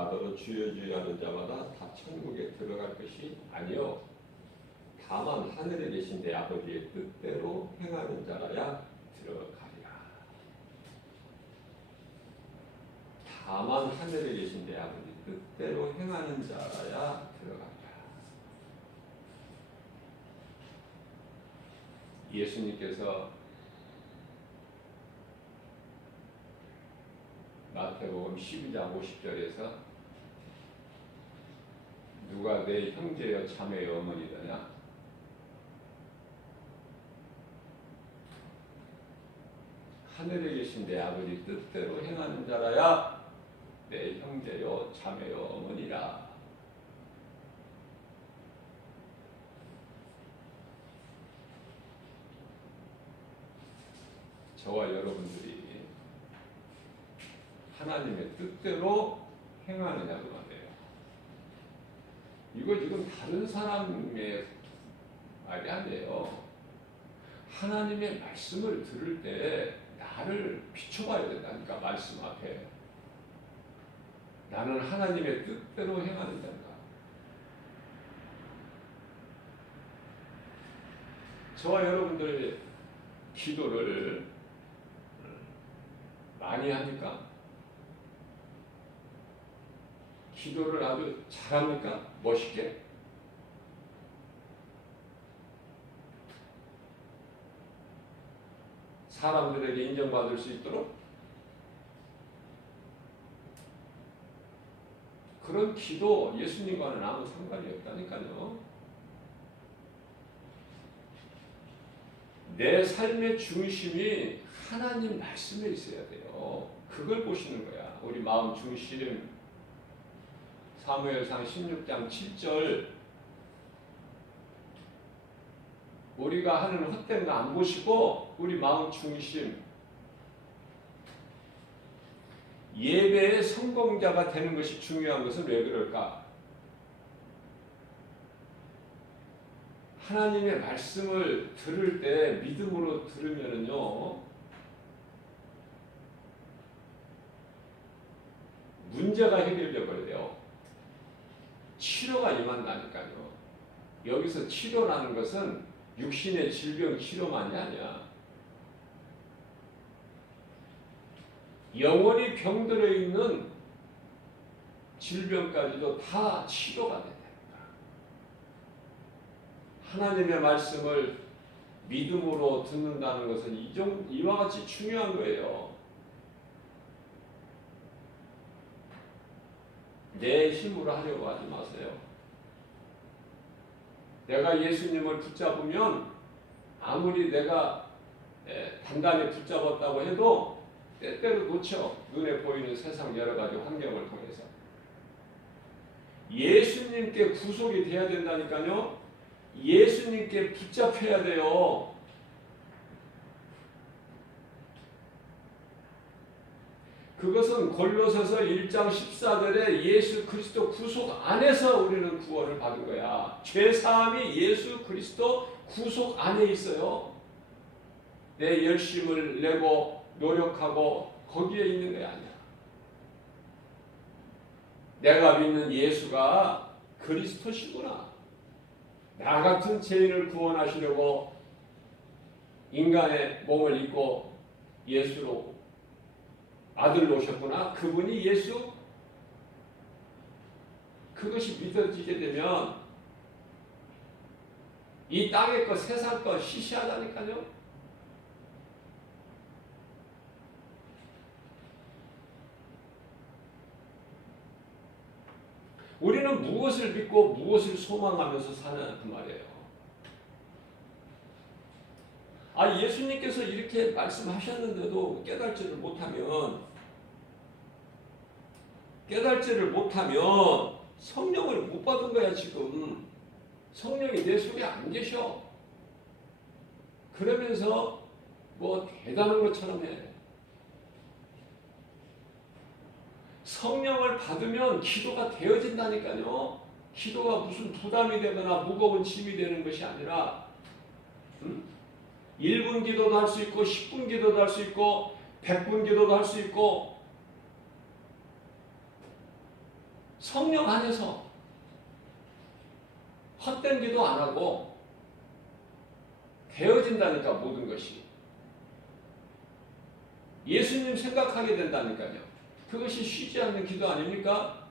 다더러 주여 주여 하는 자마다 다 천국에 들어갈 것이 아니요 다만 하늘에 계신 내 아버지의 뜻대로 행하는 자라야 들어가리라. 다만 하늘에 계신 내 아버지 뜻대로 행하는 자라야 들어가리라. 예수님께서 마태복음 12장 50절에서 누가 내 형제여 자매여 어머니더냐 하늘에 계신 내 아버지 뜻대로 행하는 자라야 내 형제여 자매여 어머니라. 저와 여러분들이 하나님의 뜻대로 행하느냐도 말이에요. 이거 지금 다른 사람의 말이 아니에요. 하나님의 말씀을 들을 때 나를 비춰봐야 된다니까. 말씀 앞에 나는 하나님의 뜻대로 행하는 자인가. 저와 여러분들 기도를 많이 하니까 기도를 아주 잘합니까? 멋있게? 사람들에게 인정받을 수 있도록? 그런 기도 예수님과는 아무 상관이 없다니까요. 내 삶의 중심이 하나님 말씀에 있어야 돼요. 그걸 보시는 거야. 우리 마음 중심 사무엘상 16장 7절 우리가 하는 헛된 거 안 보시고 우리 마음 중심 예배의 성공자가 되는 것이 중요한 것은 왜 그럴까? 하나님의 말씀을 들을 때 믿음으로 들으면은요 문제가 해결되어 버려요. 치료가 임한다니까요. 여기서 치료라는 것은 육신의 질병 치료만이 아니야. 영원히 병들어 있는 질병까지도 다 치료가 된다. 하나님의 말씀을 믿음으로 듣는다는 것은 이와 같이 중요한 거예요. 내 힘으로 하려고 하지 마세요. 내가 예수님을 붙잡으면 아무리 내가 단단히 붙잡았다고 해도 때때로 놓쳐. 눈에 보이는 세상 여러 가지 환경을 통해서. 예수님께 구속이 돼야 된다니까요. 예수님께 붙잡혀야 돼요. 그것은 골로새서 1장 14절에 예수 그리스도 구속 안에서 우리는 구원을 받은 거야. 죄사함이 예수 그리스도 구속 안에 있어요. 내 열심을 내고 노력하고 거기에 있는 게 아니야. 내가 믿는 예수가 그리스도시구나. 나 같은 죄인을 구원하시려고 인간의 몸을 입고 예수로 아들로 오셨구나. 그분이 예수. 그것이 믿어지게 되면 이 땅의 것, 세상 것 시시하다니까요. 우리는 무엇을 믿고 무엇을 소망하면서 사는 그 말이에요. 예수님께서 이렇게 말씀하셨는데도 깨달지를 못하면 성령을 못 받은 거야. 지금 성령이 내 속에 안 계셔. 그러면서 뭐 대단한 것처럼 해. 성령을 받으면 기도가 되어진다니까요. 기도가 무슨 부담이 되거나 무거운 짐이 되는 것이 아니라 1분 기도도 할 수 있고 10분 기도도 할 수 있고 100분 기도도 할 수 있고 성령 안에서 헛된 기도 안 하고 되어진다니까. 모든 것이 예수님 생각하게 된다니까요. 그것이 쉬지 않는 기도 아닙니까?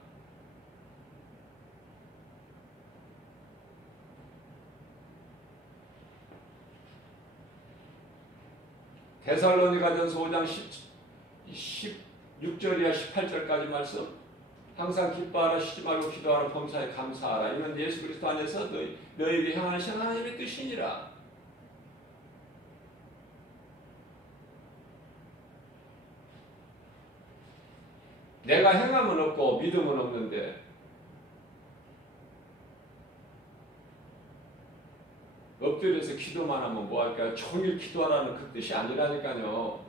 데살로니가전서 5장 16절이야 18절까지 말씀. 항상 기뻐하라, 쉬지 말고 기도하라, 범사에 감사하라. 이는 예수 그리스도 안에서 너희에게 향하신 하나님의 뜻이니라. 내가 행함은 없고 믿음은 없는데 엎드려서 기도만 하면 뭐할까요? 종일 기도하라는 그 뜻이 아니라니까요.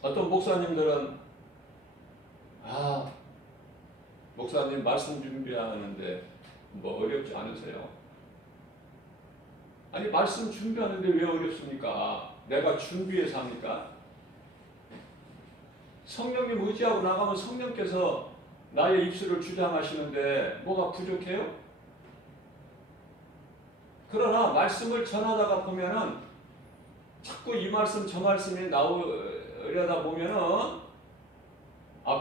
어떤 목사님들은 목사님 말씀 준비하는데 뭐 어렵지 않으세요? 아니 말씀 준비하는데 왜 어렵습니까? 내가 준비해서 합니까? 성령님 의지하고 나가면 성령께서 나의 입술을 주장하시는데 뭐가 부족해요? 그러나 말씀을 전하다가 보면은 자꾸 이 말씀 저 말씀이 나오려다 보면은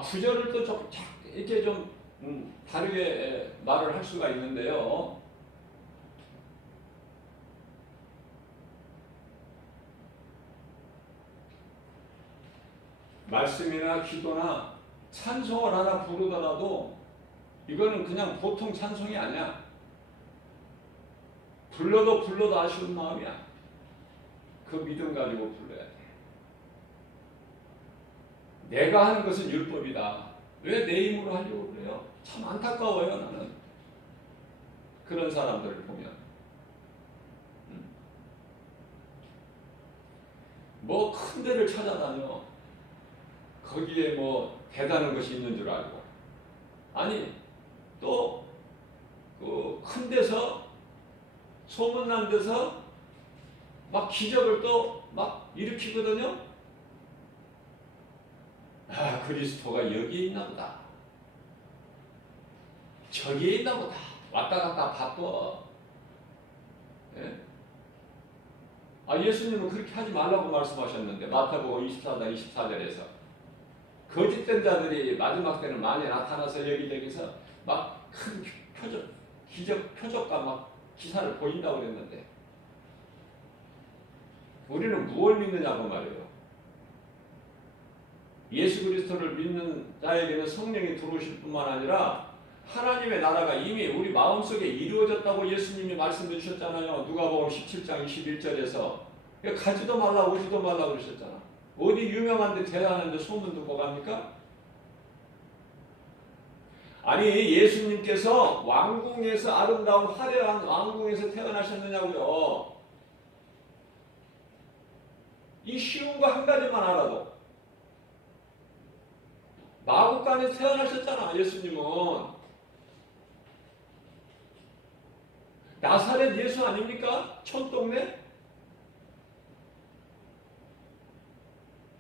구절을 또 이렇게 좀 다르게 말을 할 수가 있는데요. 말씀이나 기도나 찬송을 하나 부르더라도 이거는 그냥 보통 찬송이 아니야. 불러도 아쉬운 마음이야. 그 믿음 가지고 불러야 돼. 내가 하는 것은 율법이다. 왜 내 힘으로 하려고 그래요? 참 안타까워요. 나는 그런 사람들을 보면 뭐 큰 데를 찾아다녀. 거기에 뭐 대단한 것이 있는 줄 알고. 아니 또 그 큰 데서 소문난 데서 막 기적을 또 막 일으키거든요. 그리스도가 여기에 있나 보다. 저기에 있나 보다. 왔다 갔다 바빠. 예? 예수님은 그렇게 하지 말라고 말씀하셨는데 마태복음 24장 24절에서 거짓된 자들이 마지막 때는 많이 나타나서 여기저기서 막 큰 표적과 막 기사를 보인다고 그랬는데 우리는 무엇을 믿느냐고 말이에요. 예수 그리스도를 믿는 자에게는 성령이 들어오실 뿐만 아니라 하나님의 나라가 이미 우리 마음속에 이루어졌다고 예수님이 말씀해 주셨잖아요. 누가복음 17장 21절에서 가지도 말라 오지도 말라 그러셨잖아. 어디 유명한데 대단한데 소문 듣고 갑니까? 아니 예수님께서 왕궁에서 아름다운 화려한 왕궁에서 태어나셨느냐고요. 이 쉬운 거 한 가지만 알아도 마국간에서 태어나셨잖아. 예수님은 나사렛 예수 아닙니까? 촌동네?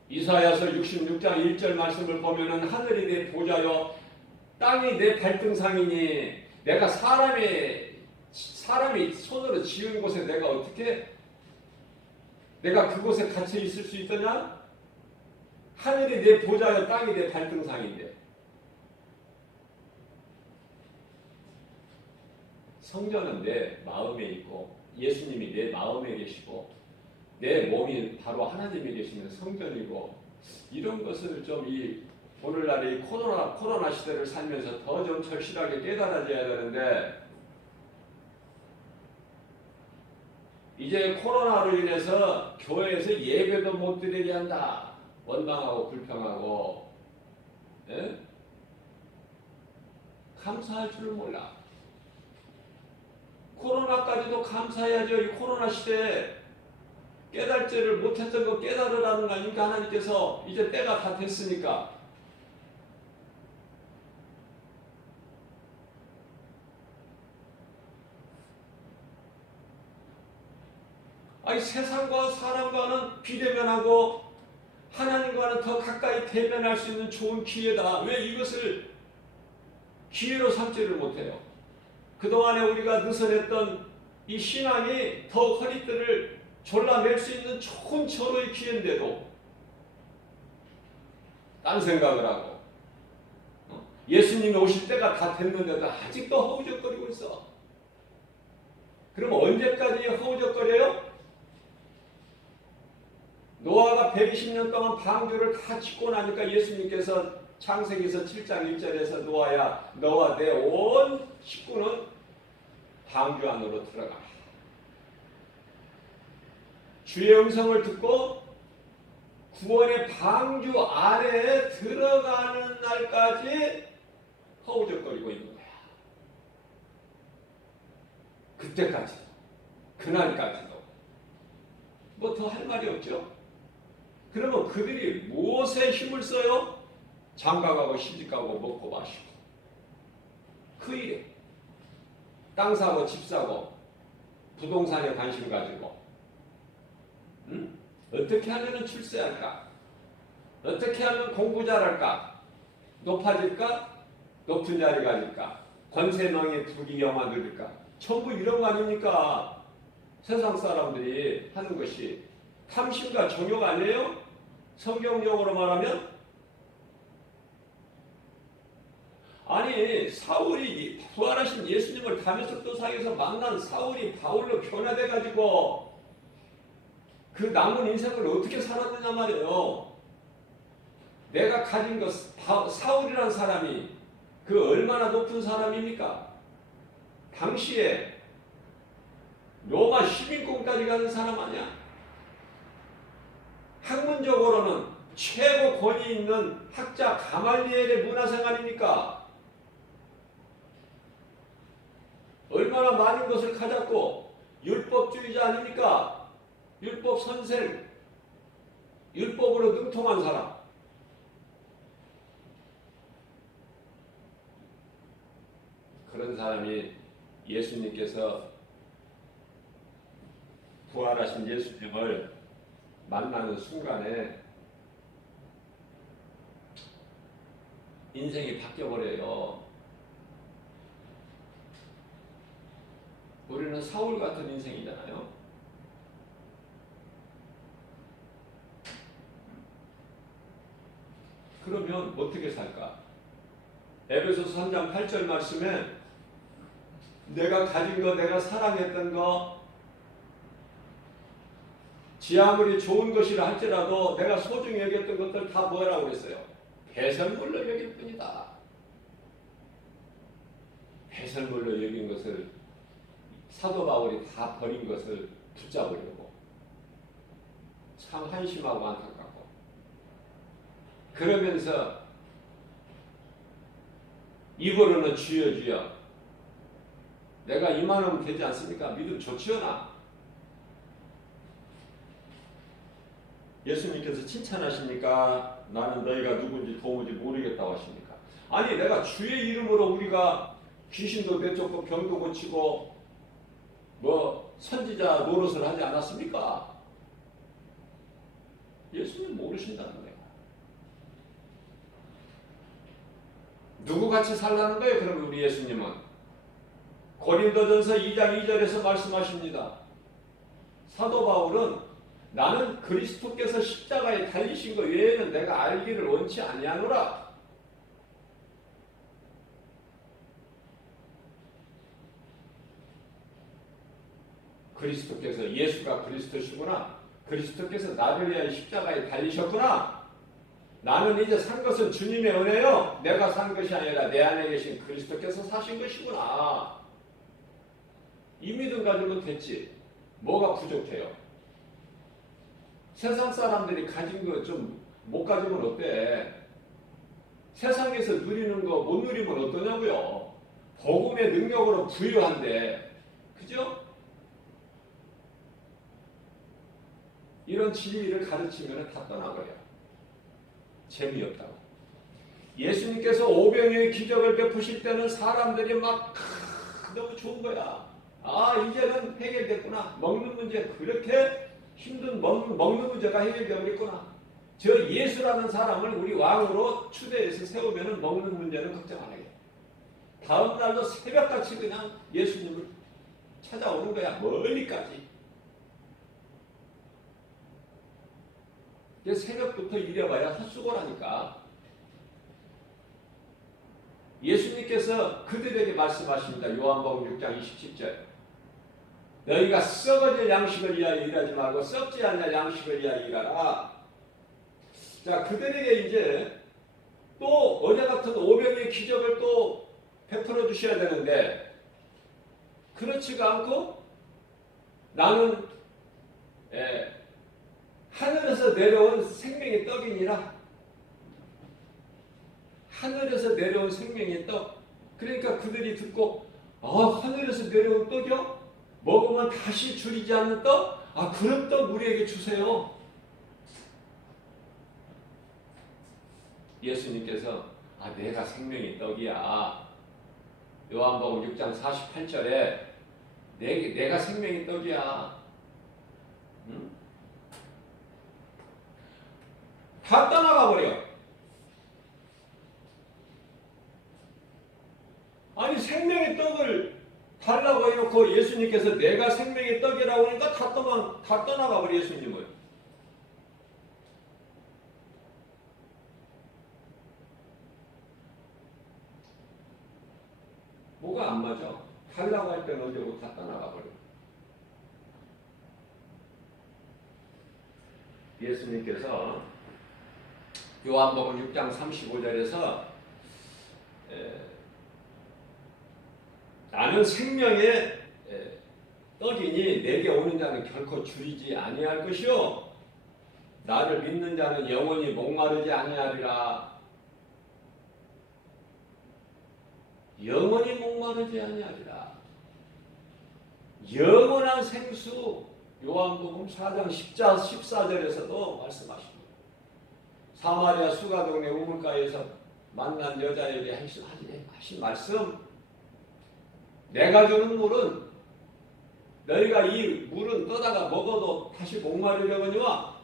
이사야서 66장 1절 말씀을 보면은 하늘이 내 보좌여 땅이 내 발등상이니 내가 사람이 손으로 지은 곳에 내가 어떻게 내가 그곳에 갇혀 있을 수 있더냐? 하늘이 내 보좌여 땅이 내 발등상인데 성전은 내 마음에 있고 예수님이 내 마음에 계시고 내 몸이 바로 하나님이 계시는 성전이고 이런 것을 좀 이 오늘날의 코로나 시대를 살면서 더 좀 절실하게 깨달아져야 되는데 이제 코로나로 인해서 교회에서 예배도 못 드리게 한다. 원망하고 불평하고 감사할 줄을 몰라. 코로나까지도 감사해야죠. 이 코로나 시대에 깨달지를 못했던 거 깨달으라는 거 아닙니까? 하나님께서 이제 때가 다 됐으니까. 아니 세상과 사람과는 비대면하고 하나님과는 더 가까이 대면할 수 있는 좋은 기회다. 왜 이것을 기회로 삼지를 못해요? 그동안에 우리가 느슨했던 이 신앙이 더 허리띠를 졸라맬 수 있는 좋은 절호의 기회인데도 딴 생각을 하고 예수님이 오실 때가 다 됐는데도 아직도 허우적거리고 있어. 그럼 언제까지 허우적거려요? 노아가 120년 동안 방주를 다 짓고 나니까 예수님께서 창세기서 7장 1절에서 노아야 너와 내 온 식구는 방주 안으로 들어가. 주의 음성을 듣고 구원의 방주 안에 들어가는 날까지 허우적거리고 있는 거야. 그때까지도, 그날까지도. 뭐 더 할 말이 없죠. 그러면 그들이 무엇에 힘을 써요? 장가가고 시집가고 먹고 마시고. 그 일에 땅 사고 집 사고 부동산에 관심 가지고 어떻게 하면 출세할까? 어떻게 하면 공부 잘할까? 높아질까? 높은 자리 가질까? 권세명예 부귀 영화 누릴까? 전부 이런 거 아닙니까? 세상 사람들이 하는 것이 탐심과 정욕 아니에요? 성경적으로 말하면 아니 사울이 부활하신 예수님을 다메섹 도상에서 만난 사울이 바울로 변화돼 가지고 그 남은 인생을 어떻게 살았느냐 말이에요. 내가 가진 것 사울이라는 사람이 그 얼마나 높은 사람입니까? 당시에 로마 시민권까지 가는 사람 아니야? 학문적으로는 최고 권위 있는 학자 가말리엘의 문화생활입니까? 얼마나 많은 것을 가졌고 율법주의자 아닙니까? 율법 선생, 율법으로 능통한 사람. 그런 사람이 예수님께서 부활하신 예수님을 만나는 순간에 인생이 바뀌어버려요. 우리는 사울 같은 인생이잖아요. 그러면 어떻게 살까? 에베소서 3장 8절 말씀에 내가 가진 거, 내가 사랑했던 거, 지 아무리 좋은 것이라 할지라도 내가 소중히 여겼던 것들 다 뭐라고 그랬어요? 배설물로 여길 뿐이다. 배설물로 여긴 것을 사도 바울이 다 버린 것을 붙잡으려고 참 한심하고 안타깝고 그러면서 입으로는 주여 주여 내가 이만하면 되지 않습니까? 믿음 좋지요나. 예수님께서 칭찬하십니까? 나는 너희가 누군지 도무지 모르겠다고 하십니까? 아니 내가 주의 이름으로 우리가 귀신도 내쫓고 병도 고치고 뭐 선지자 노릇을 하지 않았습니까? 예수님 모르신다는 거예요. 누구같이 살라는 거예요? 그러면 우리 예수님은 고린도전서 2장 2절에서 말씀하십니다. 사도 바울은 나는 그리스도께서 십자가에 달리신 것 외에는 내가 알기를 원치 아니하노라. 그리스도께서 예수가 그리스도시구나. 그리스도께서 나를 위하여 십자가에 달리셨구나. 나는 이제 산 것은 주님의 은혜요. 내가 산 것이 아니라 내 안에 계신 그리스도께서 사신 것이구나. 이 믿음 가지면 됐지. 뭐가 부족해요? 세상 사람들이 가진 거 좀 못 가지면 어때? 세상에서 누리는 거 못 누리면 어떠냐고요? 복음의 능력으로 부유한데, 그죠? 이런 진리를 가르치면 다 떠나버려. 재미없다고. 예수님께서 오병이의 기적을 베푸실 때는 사람들이 막 너무 좋은 거야. 이제는 해결됐구나. 먹는 문제, 그렇게 힘든 먹는 문제가 해결되어 버렸구나. 저 예수라는 사람을 우리 왕으로 추대해서 세우면 먹는 문제는 걱정 안 하게. 다음 날도 새벽같이 그냥 예수님을 찾아오는 거야. 멀리까지. 새벽부터 일해봐야 헛수고라니까. 예수님께서 그들에게 말씀하십니다. 요한복음 6장 27절. 너희가 썩어질 양식을 위하여 일하지 말고 썩지 않는 양식을 위하여 일하라. 자, 그들에게 이제 또 어제 같은 오병의 기적을 또 베풀어 주셔야 되는데 그렇지가 않고 나는 하늘에서 내려온 생명의 떡이니라. 하늘에서 내려온 생명의 떡. 그러니까 그들이 듣고 하늘에서 내려온 떡이요? 먹으면 다시 줄이지 않는 떡? 그런 떡 우리에게 주세요. 예수님께서 내가 생명의 떡이야. 요한복음 6장 48절에 내가 생명의 떡이야. 응? 다 떠나가 버려. 아니 생명의 떡을 달라고 해놓고 예수님께서 내가 생명의 떡이라고 하니까 다 떠나가 버려 예수님을. 뭐가 안 맞아? 달라고 할 때는 언제고 다 떠나가 버려. 예수님께서 요한복음 6장 35절에서 나는 생명의 떡이니 내게 오는 자는 결코 줄이지 아니할 것이요 나를 믿는 자는 영원히 목마르지 아니하리라. 영원히 목마르지 아니하리라. 영원한 생수. 요한복음 4장 14절에서도 말씀하십니다. 사마리아 수가동네 우물가에서 만난 여자에게 하신 말씀. 내가 주는 물은 너희가 이 물은 떠다가 먹어도 다시 목마르려거니와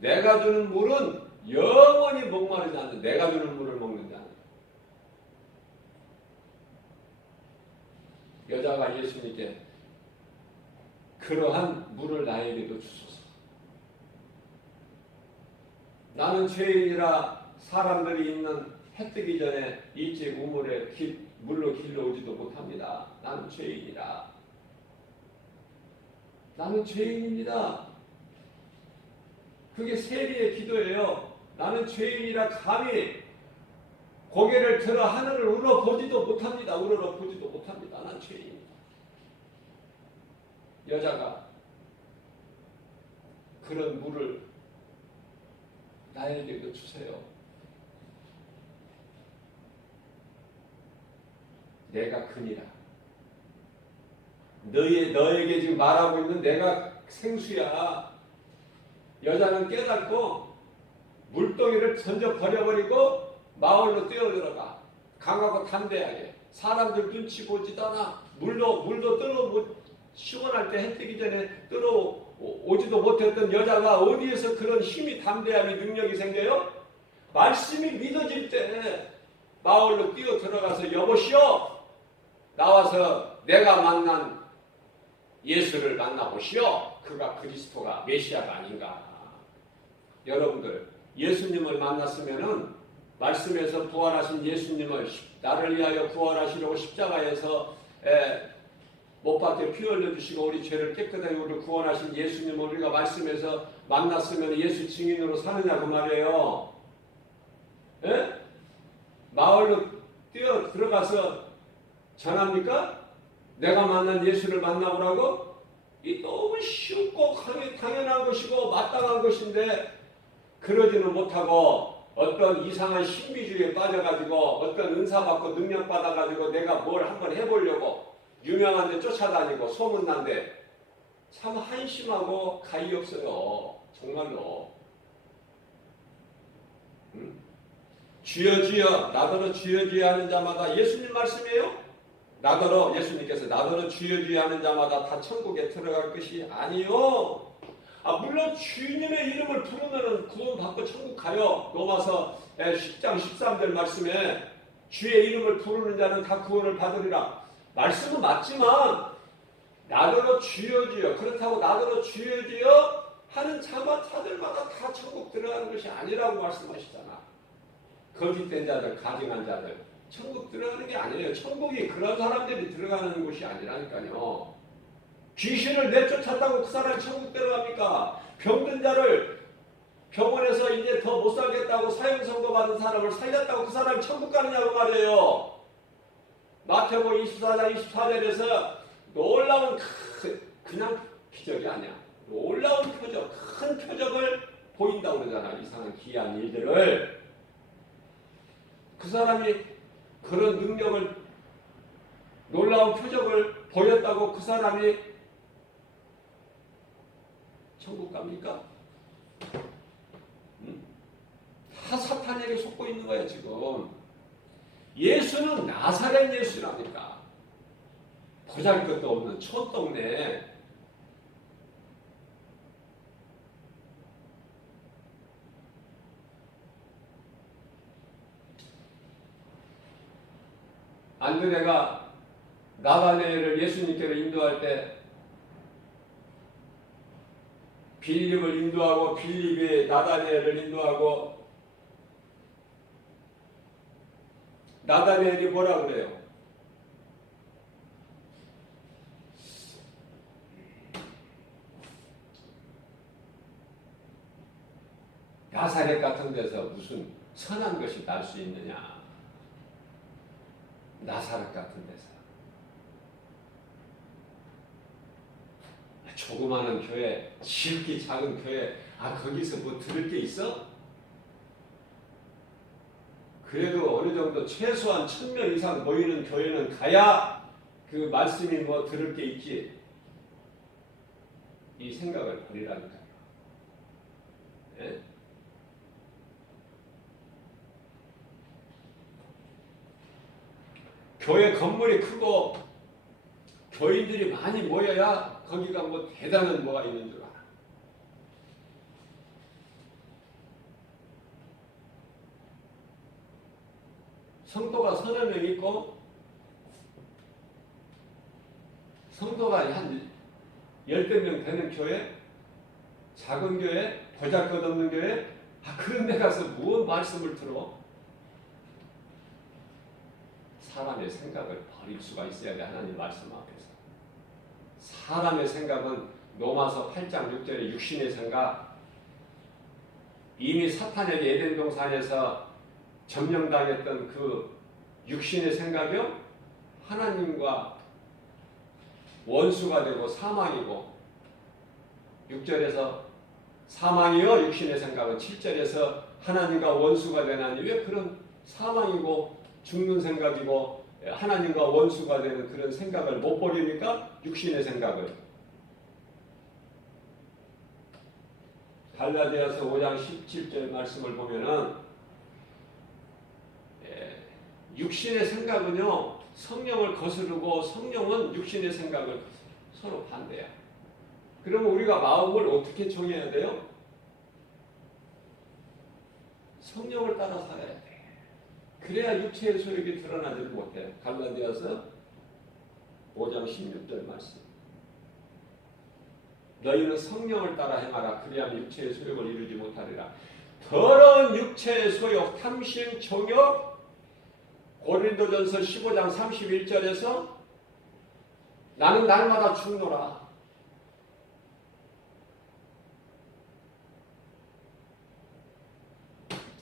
내가 주는 물은 영원히 목마르지 않는 내가 주는 물을 먹는 자는. 여자가 예수님께 그러한 물을 나에게도 주소서. 나는 죄인이라 사람들이 있는 해 뜨기 전에 일찍 우물에 물로 길러오지도 못합니다. 나는 죄인이라. 나는 죄인입니다. 그게 세리의 기도예요. 나는 죄인이라 감히 고개를 들어 하늘을 우러보지도 못합니다. 우러보지도 못합니다. 난 죄인입니다. 여자가 그런 물을 나에게도 주세요. 내가 그니라. 너에게 지금 말하고 있는 내가 생수야. 여자는 깨닫고 물동이를 던져 버려버리고 마을로 뛰어들어가. 강하고 담대하게. 사람들 눈치 보지도 않아. 물도 뜨러 시원할 때 해 뜨기 전에 뜨러 오지도 못했던 여자가 어디에서 그런 힘이 담대함이 능력이 생겨요? 말씀이 믿어질 때 마을로 뛰어 들어가서 여보시오. 나와서 내가 만난 예수를 만나보시오. 그가 그리스도가 메시아가 아닌가. 여러분들 예수님을 만났으면은 말씀에서 부활하신 예수님을 나를 위하여 부활하시려고 십자가에서 못밭에 피 흘려주시고 우리 죄를 깨끗하게 우리를 구원하신 예수님을 우리가 말씀에서 만났으면 예수 증인으로 사느냐 그 말이에요. 예? 마을로 뛰어 들어가서 전합니까? 내가 만난 예수를 만나보라고? 이 너무 쉽고 당연한 것이고 마땅한 것인데 그러지는 못하고 어떤 이상한 신비주의에 빠져가지고 어떤 은사 받고 능력 받아가지고 내가 뭘 한번 해보려고 유명한 데 쫓아다니고 소문난 데 참 한심하고 가히 없어요. 정말로. 주여 주여 나더러 주여 주여 하는 자마다 예수님 말씀이에요? 나더러 예수님께서 나더러 주여 주여 하는 자마다 다 천국에 들어갈 것이 아니요. 물론 주님의 이름을 부르면은 구원받고 천국 가요. 로마서 10장 13절 말씀에 주의 이름을 부르는 자는 다 구원을 받으리라. 말씀은 맞지만 나더러 주여 주여 그렇다고 나더러 주여 주여 하는 자들마다 다 천국 들어가는 것이 아니라고 말씀하시잖아. 거짓된 자들, 가증한 자들 천국 들어가는 게 아니에요. 천국이 그런 사람들이 들어가는 곳이 아니라니까요. 귀신을 내쫓았다고 그 사람이 천국 들어갑니까? 병든 자를 병원에서 이제 더 못 살겠다고 사형선고 받은 사람을 살렸다고 그 사람이 천국 가느냐고 말이에요. 마태복음 24장 24절에서 놀라운 그냥 기적이 아니야. 놀라운 표적, 큰 표적을 보인다고 그러잖아. 이상한 기이한 일들을. 그 사람이 그런 능력을 놀라운 표적을 보였다고 그 사람이 천국 갑니까? 다 사탄에게 속고 있는 거야 지금. 예수는 나사렛 예수라니까. 보잘것도 없는 촌동네. 안드레가 나다네엘을 예수님께로 인도할 때 빌립을 인도하고 빌립이 나다네엘을 인도하고 나다네엘이 뭐라 그래요? 나사렛 같은 데서 무슨 선한 것이 날 수 있느냐? 나사렛 같은 데서 조그마한 교회, 지극히 작은 교회, 거기서 뭐 들을 게 있어? 그래도 어느 정도 최소한 1000명 이상 모이는 교회는 가야 그 말씀이 뭐 들을 게 있지. 이 생각을 버리라니까요. 예? 교회 건물이 크고 교인들이 많이 모여야 거기가 뭐 대단한 뭐가 있는 줄 알아. 성도가 서너 명 있고 성도가 한 10명 되는 교회, 작은 교회, 보잘것없는 교회, 그런 데 가서 무슨 말씀을 들어? 사람의 생각을 버릴 수가 있어야 돼. 하나님 말씀 앞에서. 사람의 생각은 로마서 8장 6절에 육신의 생각, 이미 사탄에게 에덴 동산에서 점령당했던 그 육신의 생각이요, 하나님과 원수가 되고 사망이고, 6절에서 사망이요 육신의 생각은 7절에서 하나님과 원수가 되나니, 왜 그런 사망이고 죽는 생각이고 하나님과 원수가 되는 그런 생각을 못 버립니까? 육신의 생각을. 갈라디아서 5장 17절 말씀을 보면은 육신의 생각은요 성령을 거스르고 성령은 육신의 생각을 서로 반대야. 그러면 우리가 마음을 어떻게 정해야 돼요? 성령을 따라 살아야 돼. 그래야 육체의 소욕이 드러나지 못해. 갈라디아서 5장 16절 말씀. 너희는 성령을 따라 행하라. 그리하면 육체의 소욕을 이루지 못하리라. 더러운 육체의 소욕, 탐심, 정욕. 고린도전서 15장 31절에서 나는 날마다 죽노라.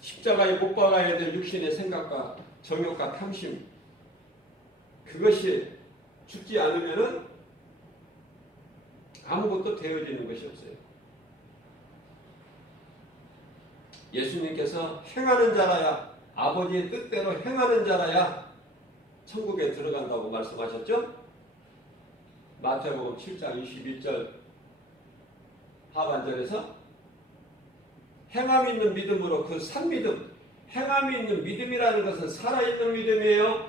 십자가에 못 박아야 될 육신의 생각과 정욕과 탐심, 그것이 죽지 않으면은 아무것도 되어지는 것이 없어요. 예수님께서 행하는 자라야, 아버지의 뜻대로 행하는 자라야 천국에 들어간다고 말씀하셨죠? 마태복음 7장 21절 하반절에서 행함 있는 믿음으로, 그 산믿음, 행함이 있는 믿음이라는 것은 살아있는 믿음이에요.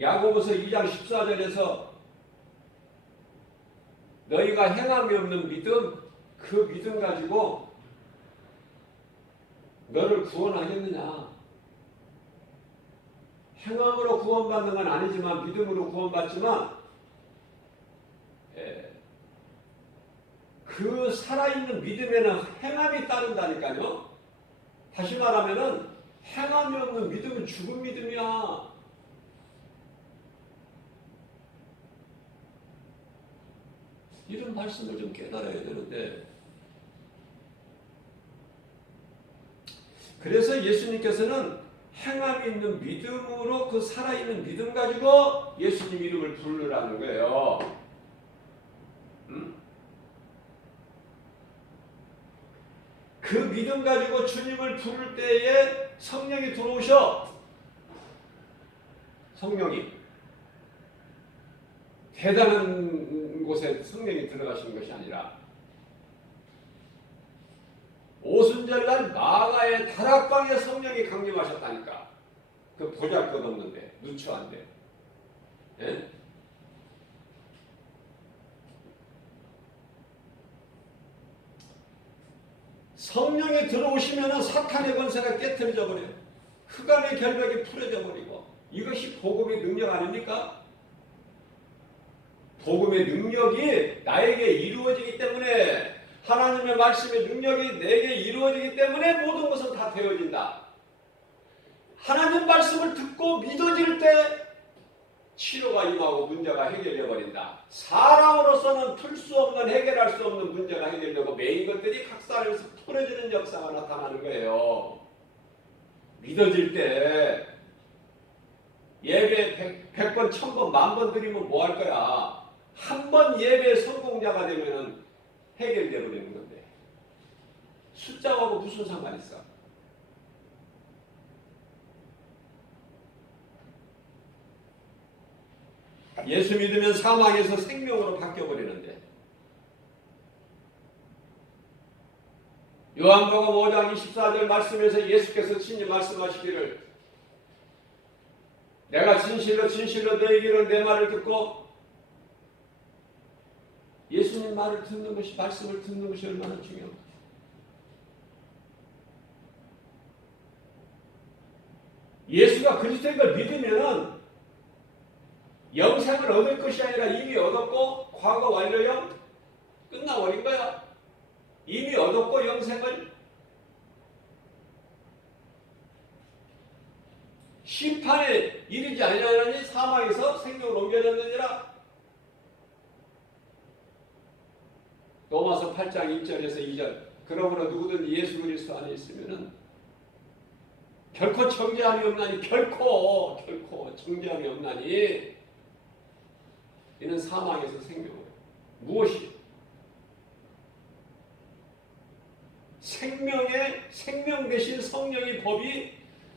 야고보서 2장 14절에서 너희가 행함이 없는 믿음, 그 믿음 가지고 너를 구원하겠느냐? 행함으로 구원받는 건 아니지만 믿음으로 구원받지만 그 살아있는 믿음에는 행함이 따른다니까요. 다시 말하면은 행함이 없는 믿음은 죽은 믿음이야. 이런 말씀을 좀 깨달아야 되는데, 그래서 예수님께서는 행함이 있는 믿음으로 그 살아있는 믿음 가지고 예수님 이름을 부르라는 거예요. 그 믿음 가지고 주님을 부를 때에 성령이 들어오셔. 성령이 대단한 곳에 성령이 들어가시는 것이 아니라 오순절날 마가의 다락방에 성령이 강림하셨다니까. 그 보잘것없는데, 누추한데. 예? 성령이 들어오시면 사탄의 권세가 깨트려져 버려요. 흑암의 결벽이 풀어져 버리고. 이것이 복음의 능력 아닙니까? 복음의 능력이 나에게 이루어지기 때문에, 하나님의 말씀의 능력이 내게 이루어지기 때문에 모든 것은 다 되어진다. 하나님 말씀을 듣고 믿어질 때 치료가 임하고 문제가 해결되어 버린다. 사람으로서는 풀 수 없는, 해결할 수 없는 문제가 해결되고 매인 것들이 각사하면서 풀어지는 역사가 나타나는 거예요. 믿어질 때 예배 100번, 1000번, 10,000번 드리면 뭐 할 거야? 한 번 예배 성공자가 되면은 해결되어 버리는 건데 숫자하고 무슨 상관이 있어? 예수 믿으면 사망에서 생명으로 바뀌어버리는데, 요한복음 5장 24절 말씀에서 예수께서 친히 말씀하시기를 내가 진실로 진실로 너희에게는 내 말을 듣고, 예수님 말을 듣는 것이, 말씀을 듣는 것이 얼마나 중요합니까? 예수가 그리스도인 걸 믿으면은 영생을 얻을 것이 아니라 이미 얻었고 과거 완료형 끝나버린 거야. 이미 얻었고 영생을 심판에 이르지 아니하느니 사망에서 생명으로 옮겨졌느니라. 로마서 8장 1절에서 2절. 그러므로 누구든지 예수 그리스도 안에 있으면은 결코 정죄함이 없나니, 결코 정죄함이 없나니, 이는 사망에서 생명으로. 무엇이? 생명 대신 성령의 법이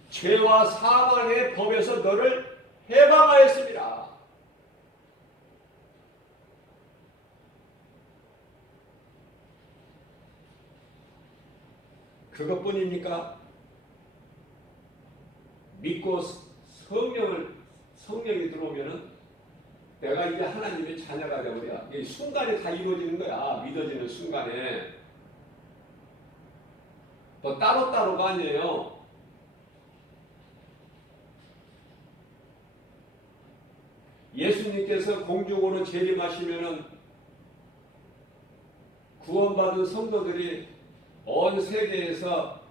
죄와 사망의 법에서 너를 해방하였습니다. 그것뿐입니까? 믿고 성령이 들어오면은 내가 이제 하나님의 자녀가 되버려. 이 순간에 다 이루어지는 거야. 믿어지는 순간에. 또 따로따로가 아니에요. 예수님께서 공중으로 재림하시면은 구원받은 성도들이 온 세계에서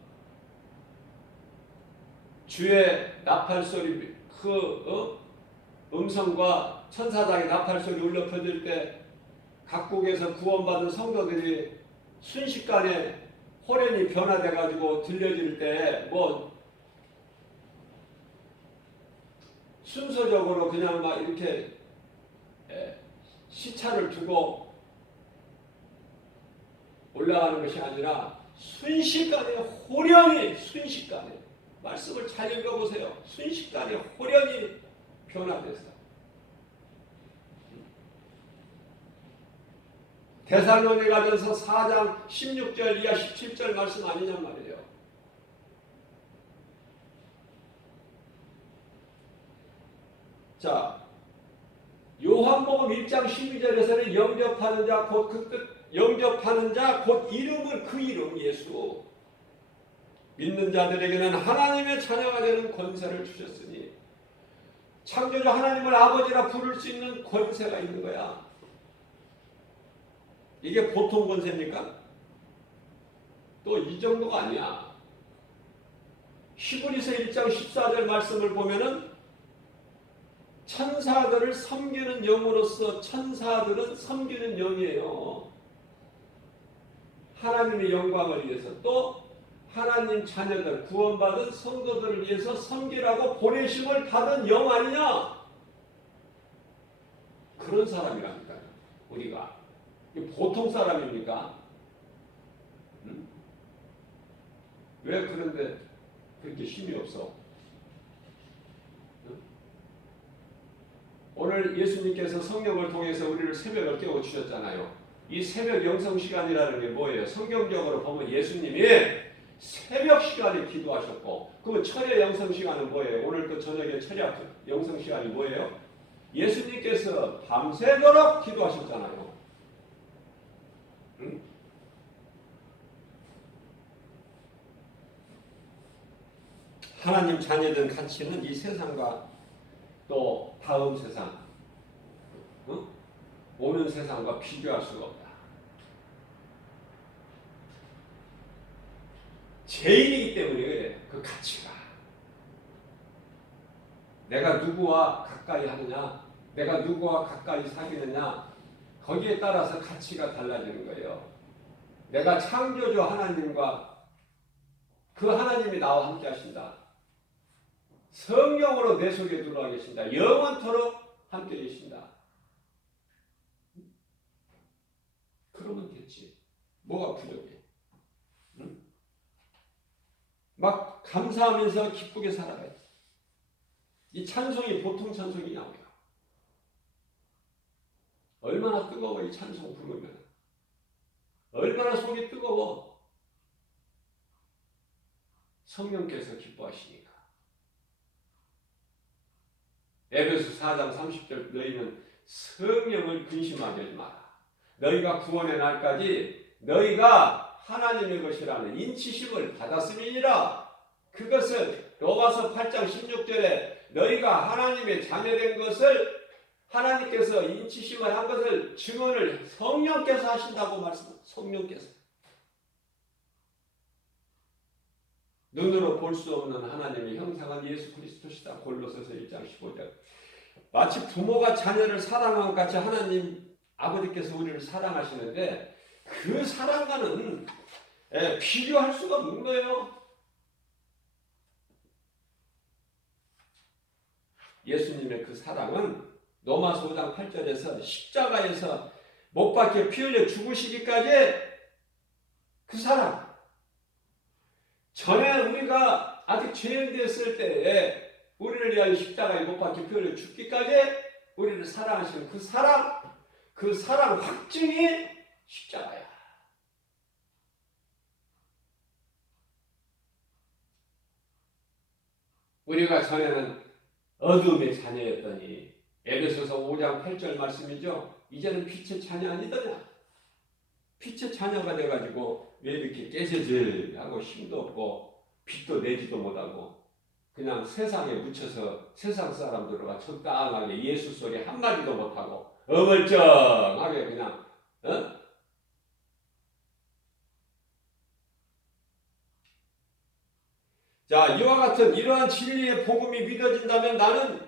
주의 나팔소리, 음성과 천사장의 나팔소리 울려 퍼질 때 각국에서 구원받은 성도들이 순식간에 호련이 변화돼 가지고 들려질 때 순서적으로 그냥 막 이렇게 시차를 두고 올라가는 것이 아니라 순식간에 호련이, 순식간에, 말씀을 잘 읽어보세요. 순식간에 호련이 변화돼서. 데살로니가전서 4장 16절 이하 17절 말씀 아니냔 말이에요. 자, 요한복음 1장 12절에서는 영접하는 자 곧 그 뜻, 영접하는 자 곧 이름은 그 이름 예수. 믿는 자들에게는 하나님의 자녀가 되는 권세를 주셨으니 창조주 하나님을 아버지라 부를 수 있는 권세가 있는 거야. 이게 보통 권세입니까? 또 이 정도가 아니야. 히브리서 1장 14절 말씀을 보면은 천사들을 섬기는 영으로서 천사들은 섬기는 영이에요. 하나님의 영광을 위해서 또 하나님 자녀들 구원받은 성도들을 위해서 섬기라고 보내심을 받은 영 아니냐? 그런 사람이랍니다. 우리가 보통 사람입니까? 응? 왜 그런데 그렇게 힘이 없어? 응? 오늘 예수님께서 성령을 통해서 우리를 새벽을 깨워주셨잖아요. 이 새벽 영성 시간이라는 게 뭐예요? 성경적으로 보면 예수님이 새벽 시간에 기도하셨고, 그럼 철야 영성 시간은 뭐예요? 오늘 또 저녁에 철야 영성 시간이 뭐예요? 예수님께서 밤새도록 기도하셨잖아요. 응? 하나님 자녀된 가치는 이 세상과 또 다음 세상, 응? 오는 세상과 비교할 수가 없다. 죄인이기 때문에 그래. 그 가치가 내가 누구와 가까이 하느냐, 내가 누구와 가까이 사귀느냐, 거기에 따라서 가치가 달라지는 거예요. 내가 창조주 하나님과 그 하나님이 나와 함께 하신다. 성령으로 내 속에 들어와 계신다. 영원토록 함께 계신다. 그러면 됐지. 뭐가 부족해? 응? 막 감사하면서 기쁘게 살아가야 돼. 이 찬송이 보통 찬송이냐 우리가. 얼마나 뜨거워 이 찬송 부르면. 얼마나 속이 뜨거워. 성령께서 기뻐하시니까. 에베소 4장 30절 너희는 성령을 근심하지 마라. 너희가 구원의 날까지 너희가 하나님의 것이라는 인치심을 받았음이니라. 그것은 로마서 8장 16절에 너희가 하나님의 자녀된 것을 하나님께서 인치심을 한 것을 증언을 성령께서 하신다고 말씀합니다. 성령께서. 눈으로 볼 수 없는 하나님의 형상은 예수 그리스도시다. 골로새서 1장 15절. 마치 부모가 자녀를 사랑한 것 같이 하나님 아버지께서 우리를 사랑하시는데 그 사랑과는 비교할 수가 없는 거예요. 예수님의 그 사랑은 로마서 5장 8절에서 십자가에서 못 박혀 피 흘려 죽으시기까지 그 사랑. 전에 우리가 아직 죄인 됐을 때에 우리를 위하여 십자가에 못 박혀 피 흘려 죽기까지 우리를 사랑하시는 그 사랑 확증이 십자가야. 우리가 전에는 어둠의 자녀였더니 에베소서 5장 8절 말씀이죠. 이제는 빛의 자녀 아니더냐. 빛의 자녀가 돼가지고 왜 이렇게 깨재질하고 힘도 없고 빛도 내지도 못하고 그냥 세상에 묻혀서 세상 사람들과 적당하게 예수 소리 한마디도 못하고 어물쩡하게 그냥 자, 이와 같은 이러한 진리의 복음이 믿어진다면 나는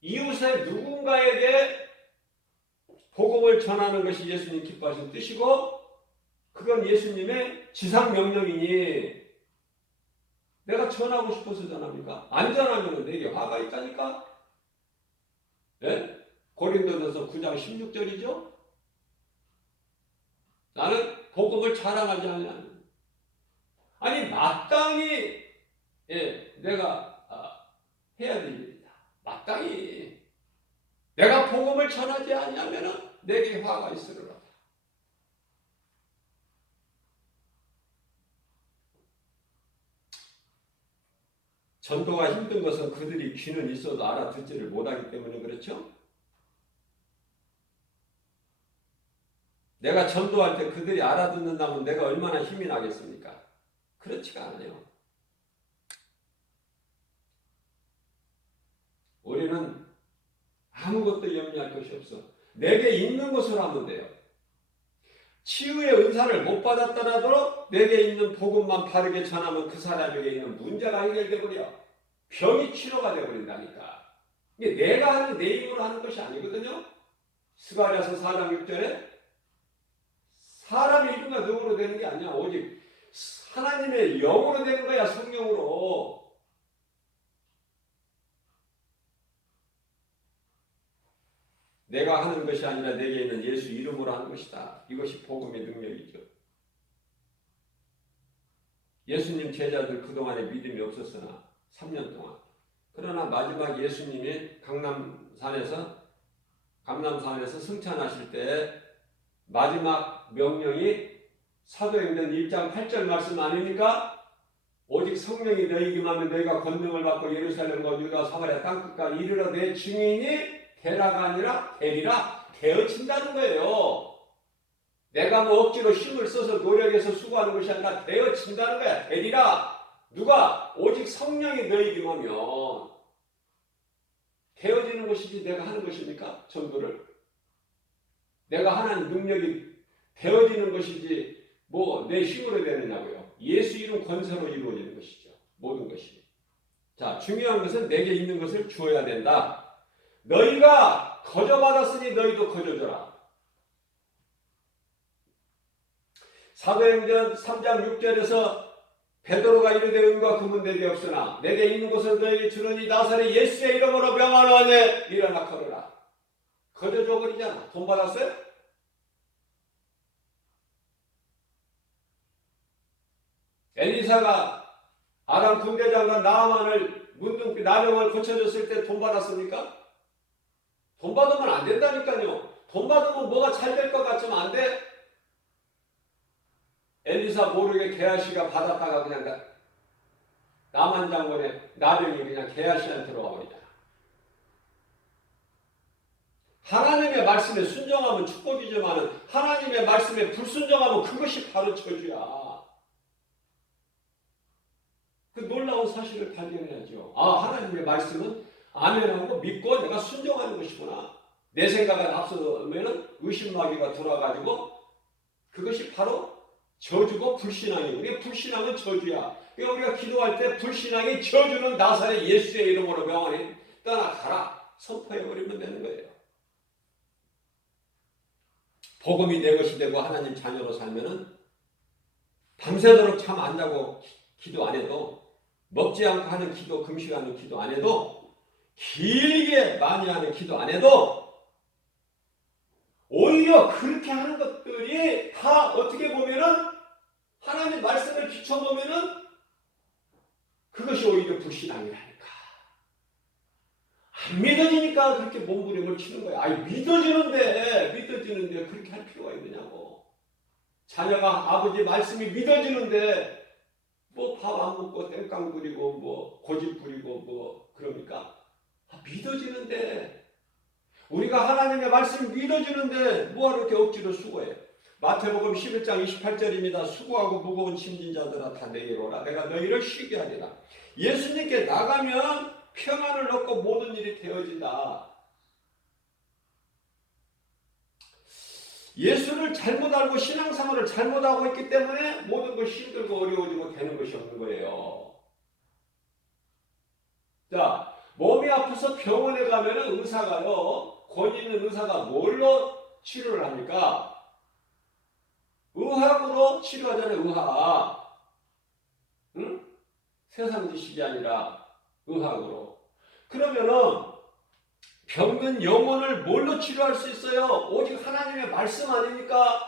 이웃의 누군가에게 복음을 전하는 것이 예수님 기뻐하신 뜻이고 그건 예수님의 지상명령이니 내가 전하고 싶어서 전합니까? 안 전하면 내게 화가 있다니까? 네? 고린도전서 9장 16절이죠? 나는 복음을 자랑하지 않냐. 아니 마땅히 내가 해야 될 일이다. 마땅히 내가 복음을 전하지 않으면 내게 화가 있으리라. 전도가 힘든 것은 그들이 귀는 있어도 알아듣지를 못하기 때문에 그렇죠? 내가 전도할 때 그들이 알아듣는다면 내가 얼마나 힘이 나겠습니까? 그렇지가 않아요. 우리는 아무것도 염려할 것이 없어. 내게 있는 것으로 하면 돼요. 치유의 은사를 못 받았더라도 내게 있는 복음만 바르게 전하면 그 사람에게 있는 문제가 해결돼 버려. 병이 치료가 돼 버린다니까. 이게 내가 하는 내 힘으로 하는 것이 아니거든요. 스가랴서 4장 6절에 사람의 힘과 능으로 되는 게 아니야. 오직 하나님의 영으로 되는 거야. 성령으로. 내가 하는 것이 아니라 내게 있는 예수 이름으로 하는 것이다. 이것이 복음의 능력이죠. 예수님 제자들 그동안에 믿음이 없었으나 3년 동안. 그러나 마지막 예수님이 감남산에서 승천하실 때 마지막 명령이 사도행전 1장 8절 말씀 아닙니까? 오직 성령이 너희에게 임하면 너희가 권능을 받고 예루살렘과 유다 사마리아 땅끝까지 이르러 내 증인이 되라가 아니라 되리라 되어진다는 거예요. 내가 뭐 억지로 힘을 써서 노력해서 수고하는 것이 아니라 되어진다는 거야. 되리라. 누가? 오직 성령이 너희에게 임하면 되어지는 것이지 내가 하는 것입니까? 전도를. 내가 하는 능력이 되어지는 것이지 뭐 내 힘으로 되느냐고요. 예수 이름 권세로 이루어지는 것이죠. 모든 것이. 자, 중요한 것은 내게 있는 것을 주어야 된다. 너희가 거저받았으니 너희도 거저줘라. 사도행전 3장 6절에서 베드로가 이르되 은과 금은 내게 없으나 내게 있는 것을 너희에게 주노니 나사렛 예수의 이름으로 명하노니 일어나 걸어라. 거저줘 버리잖아. 돈 받았어요? 엘리사가 아람 군대장관 나아만을 문둥 나병을 고쳐줬을 때 돈 받았습니까? 돈 받으면 안 된다니까요. 돈 받으면 뭐가 잘 될 것 같지만 안 돼. 엘리사 모르게 게하시가 받았다가 그냥 나만 장군의 나병이 그냥 게하시한테 들어와 버리잖아. 하나님의 말씀에 순종하면 축복이지만 하나님의 말씀에 불순종하면 그것이 바로 저주야. 그 놀라운 사실을 발견해야죠. 아, 하나님의 말씀은 아멘하고 믿고 내가 순종하는 것이구나. 내 생각에 앞서면 의심마귀가 돌아가지고 그것이 바로 저주고 불신앙이에요. 우리가 불신앙은 저주야. 그러니까 우리가 기도할 때 불신앙이 저주는 나사렛 예수의 이름으로 명하니 떠나가라. 선포해버리면 되는 거예요. 복음이 내 것이 되고 하나님 자녀로 살면은 밤새도록 잠 안 자고 기도 안 해도 먹지 않고 하는 기도, 금식하는 기도 안 해도 길게 많이 하는 기도 안 해도 오히려 그렇게 하는 것들이 다 어떻게 보면은 하나님 말씀을 비춰보면은 그것이 오히려 불신앙이라니까. 안 믿어지니까 그렇게 몸부림을 치는 거야. 아니 믿어지는데 그렇게 할 필요가 있느냐고. 자녀가 아버지 말씀이 믿어지는데 뭐 밥 안 먹고 땡깡 부리고 뭐 고집 부리고 뭐 그럽니까? 믿어지는데 우리가 하나님의 말씀이 믿어지는데 뭐하러 이렇게 억지로 수고해. 마태복음 11장 28절입니다. 수고하고 무거운 짐진 자들아 다 내게로 오라. 내가 너희를 쉬게 하리라. 예수님께 나가면 평안을 얻고 모든 일이 되어진다. 예수를 잘못 알고 신앙생활을 잘못하고 있기 때문에 모든 것이 힘들고 어려워지고 되는 것이 없는 거예요. 자, 몸이 아파서 병원에 가면 의사가요, 권위 있는 의사가 뭘로 치료를 합니까? 의학으로 치료하잖아요. 의학. 응? 세상 지식이 아니라 의학으로. 그러면은 병든 영혼을 뭘로 치료할 수 있어요? 오직 하나님의 말씀 아닙니까?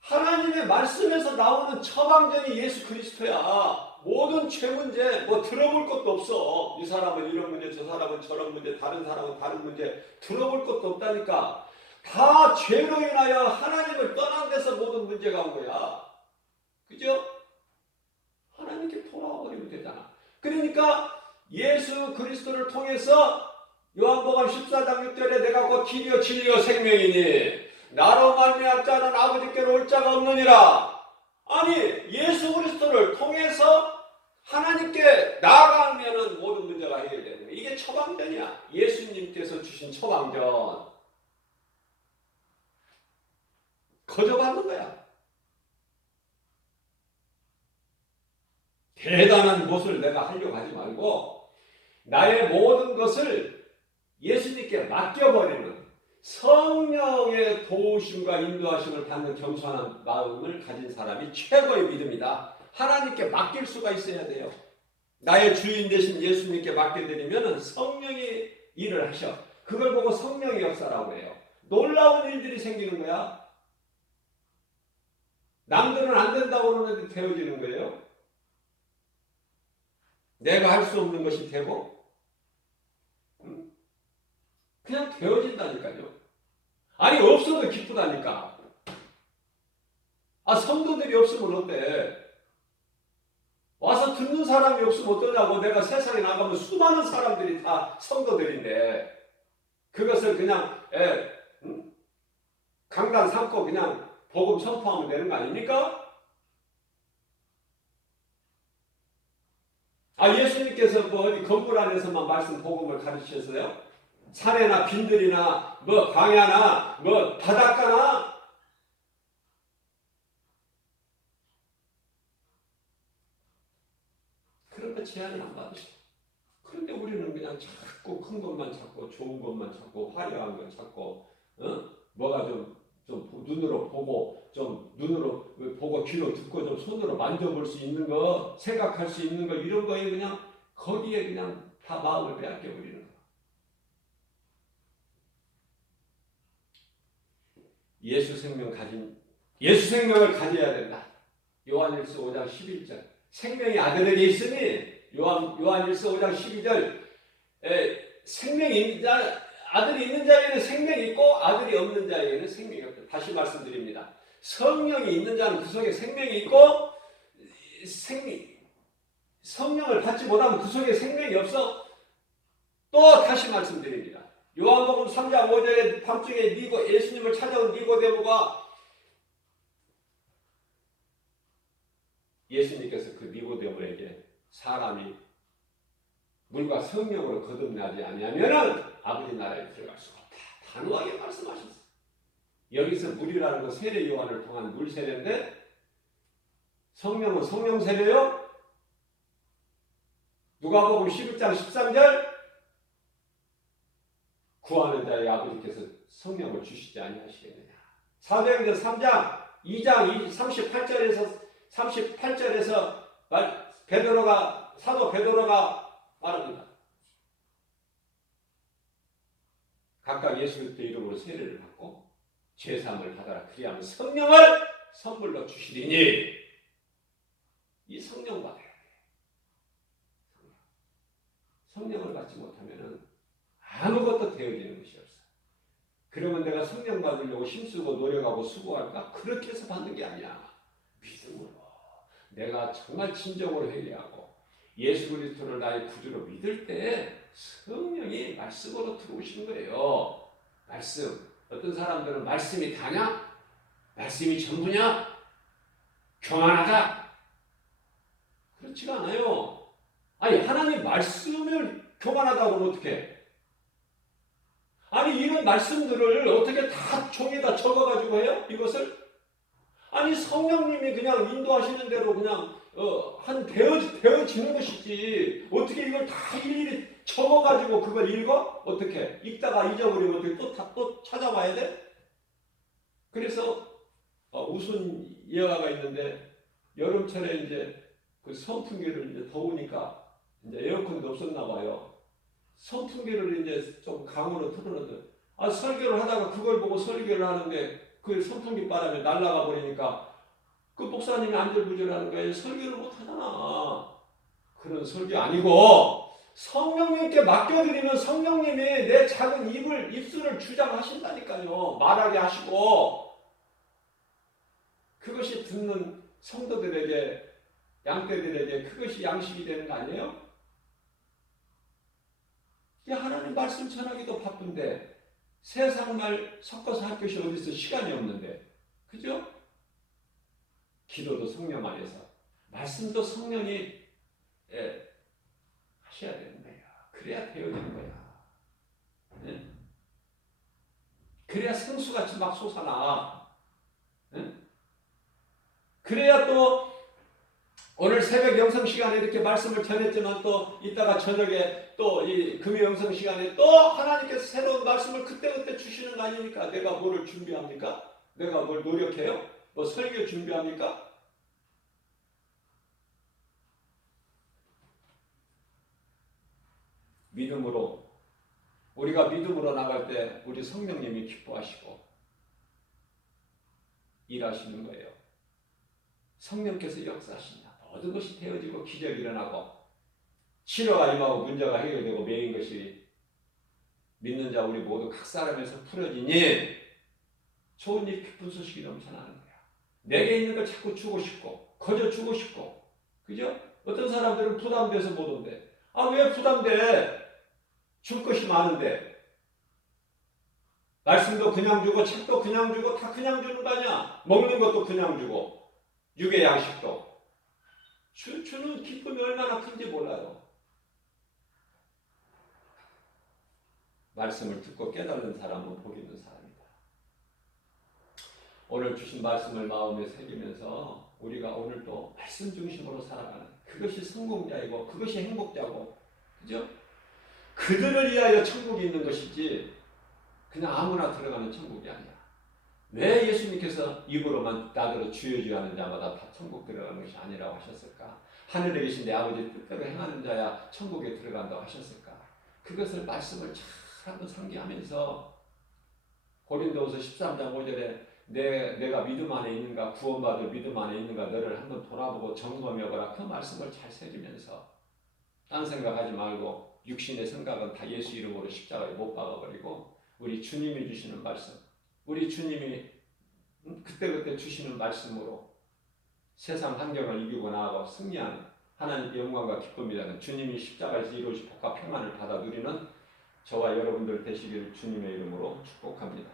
하나님의 말씀에서 나오는 처방전이 예수 그리스도야. 모든 죄 문제 뭐 들어볼 것도 없어. 이 사람은 이런 문제, 저 사람은 저런 문제, 다른 사람은 다른 문제 들어볼 것도 없다니까. 다 죄로 인하여 하나님을 떠난 데서 모든 문제가 온 거야. 그죠? 하나님께 돌아와 버리면 되잖아. 그러니까 예수 그리스도를 통해서 요한복음 14장 6절에 내가 곧 길이요 진리요 생명이니 나로 말미암 자는 아버지께로 올 자가 없느니라. 아니 예수 그리스도를 통해서 하나님께 나아가면은 모든 문제가 해결되는 거야. 이게 처방전이야. 예수님께서 주신 처방전. 거저받는 거야. 대단한 것을 내가 하려고 하지 말고 나의 모든 것을 예수님께 맡겨버리는 성령의 도우심과 인도하심을 받는 겸손한 마음을 가진 사람이 최고의 믿음이다. 하나님께 맡길 수가 있어야 돼요. 나의 주인 되신 예수님께 맡겨드리면 성령이 일을 하셔. 그걸 보고 성령의 역사라고 해요. 놀라운 일들이 생기는 거야. 남들은 안 된다고 그러는데 되어지는 거예요. 내가 할 수 없는 것이 되고 그냥 되어진다니까요. 아니 없어도 기쁘다니까. 아 성도들이 없으면 어때? 와서 듣는 사람이 없으면 어떠냐고. 내가 세상에 나가면 수많은 사람들이 다 성도들인데 그것을 그냥 강단 삼고 그냥 복음 선포하면 되는 거 아닙니까? 아 예수님께서 뭐 어디 건물 안에서만 말씀 복음을 가르치셨어요? 산에나 빈들이나 뭐 광야나 뭐 바닷가나 그런 거 제한을 안 받으셔. 그런데 우리는 그냥 자꾸 큰 것만 찾고 좋은 것만 찾고 화려한 것 찾고 뭐가 좀 눈으로 보고 좀 눈으로 보고 귀로 듣고 좀 손으로 만져볼 수 있는 거 생각할 수 있는 거 이런 거에 그냥 거기에 그냥 다 마음을 빼앗겨 버리는 거. 예수 생명을 가져야 된다. 요한일서 5장 11절. 생명이 아들에게 있으니 요한일서 5장 12절. 생명이 있는 자, 아들이 있는 자에게는 생명이 있고 아들이 없는 자에게는 생명이 없다. 다시 말씀드립니다. 성령이 있는 자는 그 속에 생명이 있고 성령을 받지 못하면 그 속에 생명이 없어. 또 다시 말씀드립니다. 요한복음 3장 5절에 밤중에 예수님을 찾아온 니고데모가 예수님께서 그 니고데모에게 사람이 물과 성령으로 거듭나지 아니하면은 아버지 나라에 들어갈 수가 없다. 단호하게 말씀하셨어요. 여기서 물이라는 건 세례 요한을 통한 물 세례인데 성령은 성령 세례요. 누가복음 11장 13절 구하는 자의 아버지께서 성령을 주시지 아니하시겠느냐. 사도행전 3장 2장 38절에서 사도 베드로가 말합니다. 각각 예수 그리스도 이름으로 세례를 받고 죄사함을 받아라. 그리하면 성령을 선물로 주시리니 이 성령 받아야 돼. 성령을 받지 못하면 아무것도 되어지는 것이 없어. 그러면 내가 성령 받으려고 힘쓰고 노력하고 수고할까? 그렇게 해서 받는 게 아니야. 믿음으로 내가 정말 진정으로 회개하고 예수 그리스도를 나의 구주로 믿을 때 성령이 말씀으로 들어오시는 거예요. 말씀. 어떤 사람들은 말씀이 다냐? 말씀이 전부냐? 교만하다? 그렇지가 않아요. 아니 하나님 말씀을 교만하다고 하면 어떡해? 아니 이런 말씀들을 어떻게 다 종이에다 적어가지고 해요? 이것을? 아니 성령님이 그냥 인도하시는 대로 그냥 되어지는 것이지 어떻게 이걸 다 일일이 적어가지고 그걸 읽어? 어떻게? 읽다가 잊어버리면 어떻게 또 찾아봐야 돼? 그래서 우순 예화가 있는데 여름철에 이제 그 선풍기를 이제 더우니까 이제 에어컨도 없었나 봐요. 선풍기를 이제 좀 강으로 틀어놓는데 설교를 하다가 그걸 보고 설교를 하는데 그 선풍기 바람에 날아가 버리니까 그 목사님이 안절부절하는 거예요. 설교를 못하잖아. 그런 설교 아니고 성령님께 맡겨드리면 성령님이 내 작은 입술을 주장하신다니까요. 말하게 하시고 그것이 듣는 성도들에게 양떼들에게 그것이 양식이 되는 거 아니에요? 하나님 말씀 전하기도 바쁜데 세상 말 섞어서 할 것이 어디 있어? 시간이 없는데. 그죠? 기도도 성령 안에서, 말씀도 성령이 하셔야 되는 거야. 그래야 되어지는 거야. 네? 그래야 생수같이 막 솟아나. 네? 그래야 또 오늘 새벽 영성 시간에 이렇게 말씀을 전했지만 또 이따가 저녁에 또 이 금요 영성 시간에 또 하나님께서 새로운 말씀을 그때그때 주시는 거 아닙니까? 내가 뭐를 준비합니까? 내가 뭘 노력해요? 뭐 설교 준비합니까? 믿음으로, 우리가 믿음으로 나갈 때 우리 성령님이 기뻐하시고 일하시는 거예요. 성령께서 역사하신다. 모든 것이 되어지고 기적이 일어나고 치료가 임하고 문제가 해결되고 매인 것이 믿는 자 우리 모두 각 사람에서 풀어지니 좋은 일 기쁜 소식이 넘쳐나는 거야. 내게 있는 걸 자꾸 주고 싶고 거저 주고 싶고, 그죠? 어떤 사람들은 부담돼서 못 온대. 아, 왜 부담돼? 줄 것이 많은데. 말씀도 그냥 주고 책도 그냥 주고 다 그냥 주는 거 아니야. 먹는 것도 그냥 주고 육의 양식도. 주는 기쁨이 얼마나 큰지 몰라요. 말씀을 듣고 깨달은 사람은 복 있는 사람이다. 오늘 주신 말씀을 마음에 새기면서 우리가 오늘도 말씀 중심으로 살아가는, 그것이 성공자이고 그것이 행복자고, 그죠? 그들을 위하여 천국이 있는 것이지 그냥 아무나 들어가는 천국이 아니야. 왜 예수님께서 입으로만 나더러 주여 주여 하는 자마다 다 천국 들어가는 것이 아니라고 하셨을까? 하늘에 계신 내 아버지 뜻대로 행하는 자야 천국에 들어간다고 하셨을까? 그것을 말씀을 잘 한번 상기하면서 고린도후서 13장 5절에 내가 믿음 안에 있는가, 구원받을 믿음 안에 있는가 너를 한번 돌아보고 점검해보라. 그 말씀을 잘 새기면서 딴 생각하지 말고 육신의 생각은 다 예수 이름으로 십자가에 못 박아버리고 우리 주님이 주시는 말씀, 우리 주님이 그때그때 주시는 말씀으로 세상 환경을 이기고 나아가 승리하는 하나님의 영광과 기쁨이라는 주님이 십자가에서 이루신 복과 평안을 받아 누리는 저와 여러분들 되시기를 주님의 이름으로 축복합니다.